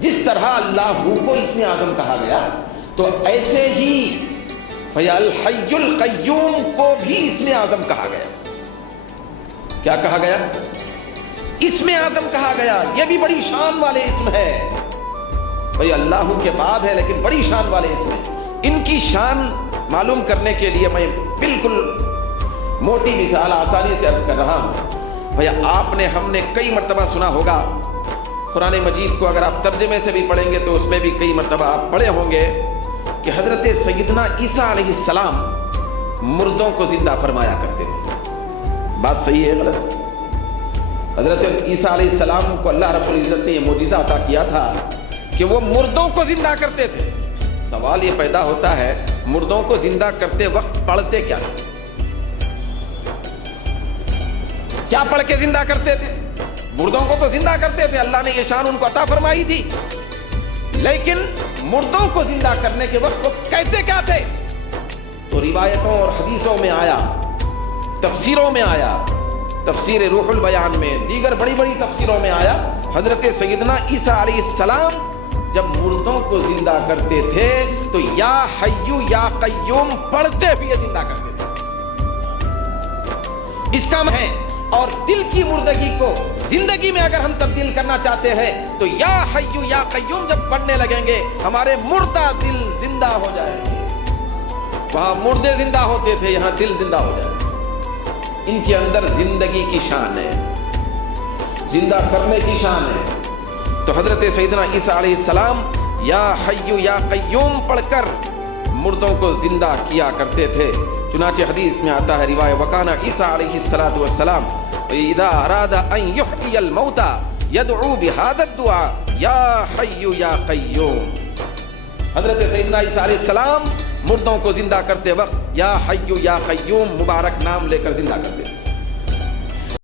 جس طرح اللہ کو اسم اعظم کہا گیا تو ایسے ہی الحی القیوم کو بھی اسم اعظم کہا گیا. کیا کہا گیا؟ اسم اعظم کہا گیا. یہ بھی بڑی شان والے اسم ہے بھئی، اللہ کے بعد ہے لیکن بڑی شان والے اسم ہے. ان کی شان معلوم کرنے کے لیے میں بالکل موٹی مثال آسانی سے عرض کر رہا ہوں. بھیا آپ نے ہم نے کئی مرتبہ سنا ہوگا قرآن مجید کو، اگر آپ ترجمے سے بھی پڑھیں گے تو اس میں بھی کئی مرتبہ آپ پڑھے ہوں گے کہ حضرت سیدنا عیسیٰ علیہ السلام مردوں کو زندہ فرمایا کرتے تھے. بات صحیح ہے غلط؟ حضرت عیسیٰ علیہ السلام کو اللہ رب العزت نے یہ معجزہ عطا کیا تھا کہ وہ مردوں کو زندہ کرتے تھے. سوال یہ پیدا ہوتا ہے مردوں کو زندہ کرتے وقت پڑھتے کیا تھے؟ کیا پڑھ کے زندہ کرتے تھے؟ مردوں کو تو زندہ کرتے تھے، اللہ نے یہ شان ان کو عطا فرمائی تھی، لیکن مردوں کو زندہ کرنے کے وقت وہ کہتے کیا تھے؟ تو روایتوں اور حدیثوں میں آیا، تفسیروں میں آیا، تفسیر روح البیان میں، دیگر بڑی بڑی تفسیروں میں آیا، حضرت سیدنا عیسیٰ علیہ السلام جب مردوں کو زندہ کرتے تھے تو یا حیو یا قیوم پڑھتے ہوئے زندہ کرتے تھے. اس کا ہے اور دل کی مردگی کو زندگی میں اگر ہم تبدیل کرنا چاہتے ہیں تو یا حیو یا قیوم جب پڑھنے لگیں گے ہمارے مردہ دل زندہ ہو جائیں گے. وہاں مردے زندہ ہوتے تھے، یہاں دل زندہ ہو جائے گا. ان کے اندر زندگی کی شان ہے، زندہ کرنے کی شان ہے. تو حضرت سیدنا عیسیٰ علیہ السلام یا حیو یا قیوم پڑھ کر مردوں کو زندہ کیا کرتے تھے. چنانچہ حدیث میں آتا ہے روایت وکانا عیسیٰ علیہ السلام اذا اراد ان یحیی الموتى یدعو بهذا الدعاء یا حیو یا قیوم. حضرت سیدنا عیسیٰ علیہ السلام مردوں کو زندہ کرتے وقت یا حیو یا قیوم مبارک نام لے کر زندہ کرتے تھے.